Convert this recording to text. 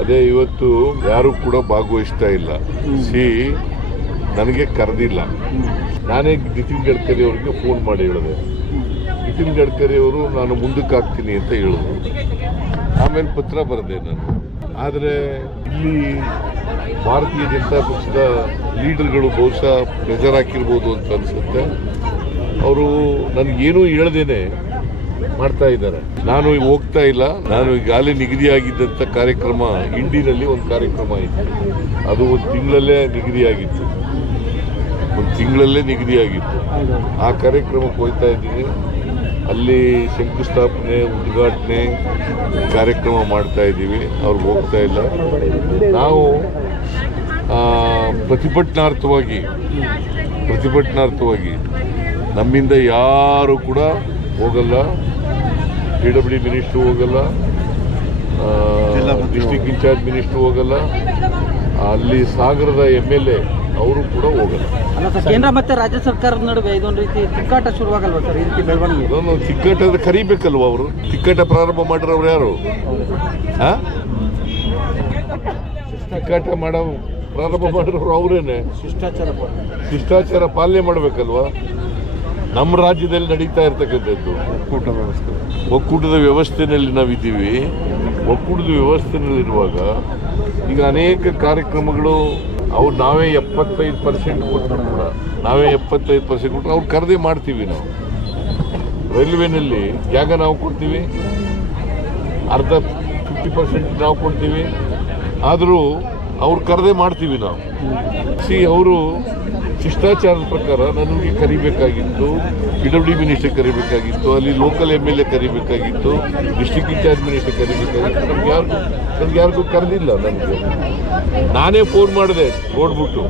ಅದೇ ಇವತ್ತು ಯಾರು ಕೂಡ ಭಾಗವಹಿಸ್ತಾ ಇಲ್ಲ. ಸಿ, ನನಗೆ ಕರೆದಿಲ್ಲ. ನಾನೇ ನಿತಿನ್ ಗಡ್ಕರಿ ಅವರಿಗೆ ಫೋನ್ ಮಾಡಿ ಹೇಳಿದೆ. ನಿತಿನ್ ಗಡ್ಕರಿ ಅವರು, ನಾನು ಮುಂದಕ್ಕೆ ಹಾಕ್ತೀನಿ ಅಂತ ಹೇಳಿದ್ರು. ಆಮೇಲೆ ಪತ್ರ ಬರೆದೆ ನಾನು. ಆದರೆ ಇಲ್ಲಿ ಭಾರತೀಯ ಜನತಾ ಪಕ್ಷದ ಲೀಡರ್ಗಳು ಬಹುಶಃ ಪ್ರೆಷರ್ ಹಾಕಿರ್ಬೋದು ಅಂತ ಅನಿಸುತ್ತೆ. ಅವರು ನನಗೇನೂ ಹೇಳ್ದೇನೆ ಮಾಡ್ತಾ ಇದ್ದಾರೆ. ನಾನು ಹೋಗ್ತಾ ಇಲ್ಲ. ನಾನು ಈಗಾಗಲೇ ನಿಗದಿಯಾಗಿದ್ದಂಥ ಕಾರ್ಯಕ್ರಮ ಇಂಡಿನಲ್ಲಿ ಒಂದು ಕಾರ್ಯಕ್ರಮ ಆಯಿತು ಅದು ಒಂದು ತಿಂಗಳಲ್ಲೇ ನಿಗದಿಯಾಗಿತ್ತು. ಒಂದು ತಿಂಗಳಲ್ಲೇ ನಿಗದಿಯಾಗಿತ್ತು. ಆ ಕಾರ್ಯಕ್ರಮಕ್ಕೆ ಹೋಗ್ತಾ ಇದ್ದೀನಿ. ಅಲ್ಲಿ ಶಂಕುಸ್ಥಾಪನೆ, ಉದ್ಘಾಟನೆ ಕಾರ್ಯಕ್ರಮ ಮಾಡ್ತಾ ಇದ್ದೀವಿ. ಅವ್ರಿಗೆ ಹೋಗ್ತಾ ಇಲ್ಲ. ನಾವು ಪ್ರತಿಭಟನಾರ್ಥವಾಗಿ ಪ್ರತಿಭಟನಾರ್ಥವಾಗಿ ನಮ್ಮಿಂದ ಯಾರು ಕೂಡ ಹೋಗಲ್ಲ. ಪಿ ಡಬ್ಲ್ಯೂ ಡಿ ಮಿನಿಸ್ಟ್ರು ಹೋಗಲ್ಲ ಡಿಸ್ಟಿಕ್ ಇನ್ಚಾರ್ಜ್ ಮಿನಿಸ್ಟ್ರು ಹೋಗಲ್ಲ. ಅಲ್ಲಿ ಸಾಗರದ ಎಂ ಎಲ್ ಎ ಅವರು ಕೂಡ ಹೋಗಲ್ಲ. ಕೇಂದ್ರ ಮತ್ತೆ ರಾಜ್ಯ ಸರ್ಕಾರದ ನಡುವೆ ಇದೊಂದು ರೀತಿ ತಿಕ್ಕಾಟ ಶುರುವಾಗಲ್ವಾ ಸರ್ ಈ ರೀತಿ ಬೆಳವಣಿಗೆ? ಇದೊಂದು ತಿಕ್ಕಟ ಕರಿಬೇಕಲ್ವ ಅವರು? ತಿಕ್ಕಾಟ ಪ್ರಾರಂಭ ಮಾಡಿರೋರು ಯಾರು? ಆ? ತಿಕ್ಕಾಟ ಮಾಡೋ ಪ್ರಾರಂಭ ಮಾಡಿರೋರು ಅವರೇನೆ. ಶಿಷ್ಟಾಚಾರ ಶಿಷ್ಟಾಚಾರ ಪಾಲನೆ ಮಾಡಬೇಕಲ್ವಾ? ನಮ್ಮ ರಾಜ್ಯದಲ್ಲಿ ನಡೀತಾ ಇರ್ತಕ್ಕಂಥದ್ದು ಒಕ್ಕೂಟ ವ್ಯವಸ್ಥೆ. ಒಕ್ಕೂಟದ ವ್ಯವಸ್ಥೆಯಲ್ಲಿ ನಾವಿದ್ದೀವಿ. ಒಕ್ಕೂಟದ ವ್ಯವಸ್ಥೆಯಲ್ಲಿರುವಾಗ ಈಗ ಅನೇಕ ಕಾರ್ಯಕ್ರಮಗಳು ಅವ್ರು ನಾವೇ ಎಪ್ಪತ್ತೈದು ಪರ್ಸೆಂಟ್ ಕೊಟ್ಟರು ಕೂಡ. ನಾವೇ ಎಪ್ಪತ್ತೈದು ಪರ್ಸೆಂಟ್ ಕೊಟ್ಟರು. ಅವ್ರು ಕರೆದೇ ಮಾಡ್ತೀವಿ ನಾವು. ರೈಲ್ವೆನಲ್ಲಿ ಜಾಗ ನಾವು ಕೊಡ್ತೀವಿ. ಅರ್ಧ ಫಿಫ್ಟಿ ಪರ್ಸೆಂಟ್ ನಾವು ಕೊಡ್ತೀವಿ. ಆದರೂ ಅವ್ರು ಕರೆದೇ ಮಾಡ್ತೀವಿ ನಾವು. ಸಿ, ಅವರು ಶಿಷ್ಟಾಚಾರದ ಪ್ರಕಾರ ನನಗೆ ಕರಿಬೇಕಾಗಿತ್ತು ಪಿ ಡಬ್ಲ್ಯೂ ಮಿನಿಸ್ಟರ್ ಕರಿಬೇಕಾಗಿತ್ತು, ಅಲ್ಲಿ ಲೋಕಲ್ ಎಂ ಎಲ್ ಎ ಕರಿಬೇಕಾಗಿತ್ತು ಡಿಸ್ಟಿಕ್ ಇನ್ಚಾರ್ಜ್ ಮಿನಿಸ್ಟರ್ ಕರಿಬೇಕಾಗಿತ್ತು. ನಮ್ಗೆ ಯಾರಿಗೂ ನಮ್ಗೆ ಯಾರಿಗೂ ಕರೆದಿಲ್ಲ ನನಗೆ. ನಾನೇ ಫೋನ್ ಮಾಡಿದೆ ನೋಡ್ಬಿಟ್ಟು